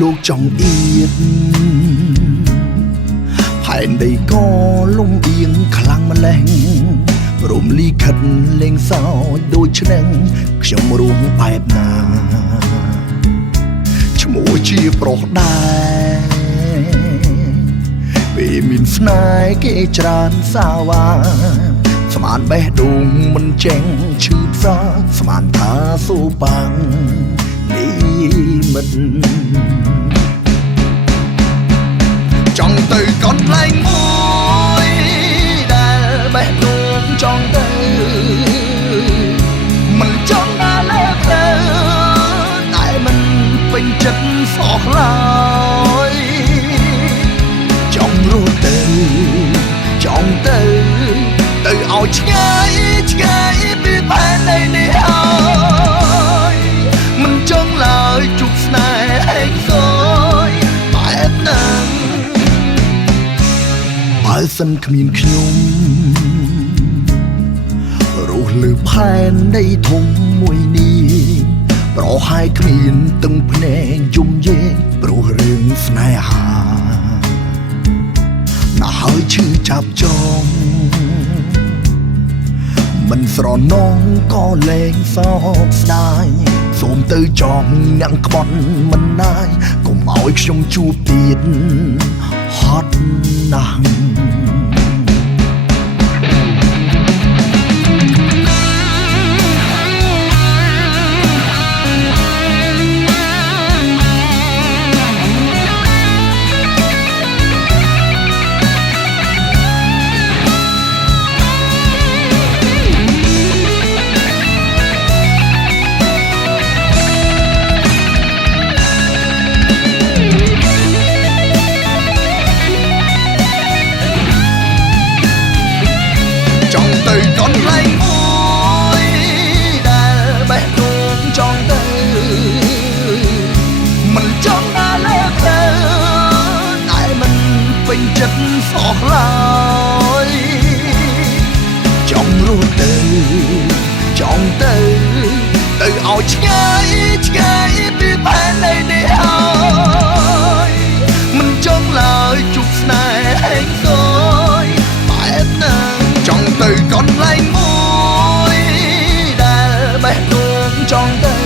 លោកចង់អៀតផែនដីក៏លំអៀងខ្លាំងម្លេះរំលីខិតលេងសើចដូចឆ្នឹងខ្ញុំរួមបែបណាឈ្មោះជាប្រុសដែរពេលមានស្នេហ៍គេច្រើនសាវ៉ាស្មានបេះដូងមិនចេញឈឺផ្សាស្មានថាសូបាំងនេះមិនចង់ទៅកន្លែងមួយដែលបេះដូងចង់ទៅមិនចង់ដើរលើផ្លូវតែមិនពេញចិត្តសោះឡើយចង់រស់ទៅចង់ទៅឲ្យឆ្ងាយឆ្ងាយពីផែនដីនេះហើយមិនចង់ឡើយជួបស្នេហ៍ហេងសយបែបហ្នឹងបើសិនគ្មានខ្ញុំរស់លើផែនដីធំមួយនេះប្រហែលគ្មានទឹកភ្នែកយំយេព្រោះរឿងស្នេហាណាស់ហើយឈឺចាប់ចង់មិនស្រណងក៏លែងសោកស្ដាយសូមទៅចំញ៉ាំងក្បត់មិនណាយកុំឲ្យខ្ញុំជួបទៀតហត់ណាស់កន្លែងមួយដែលបេះដូងចង់ទៅមិនចង់ដើរលើផ្លូវតែមិនពេញចិត្តសោះឡើយចង់រស់ទៅចង់ទៅឲ្យឆ្ងាយឆ្ងាយពីផែនដីនេះហើយមិនចង់ឡើយជួបស្នេហ៍ហេងសយបែបហ្នឹងចង់ទៅកន្លែងមួយដែលបេះដូងចង់ទៅ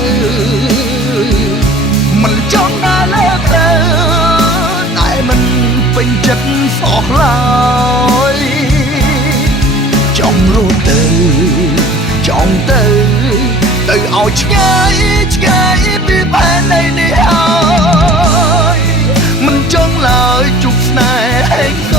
មិនចង់ដើរលើផ្លូវតែមិនពេញចិត្តសោះឡើយចង់រស់ទៅចង់ទៅឲ្យឆ្ងាយឆ្ងាយពីផែនដីនេះហើយមិនចង់ឡើយជួបស្នេហ៍ហេងស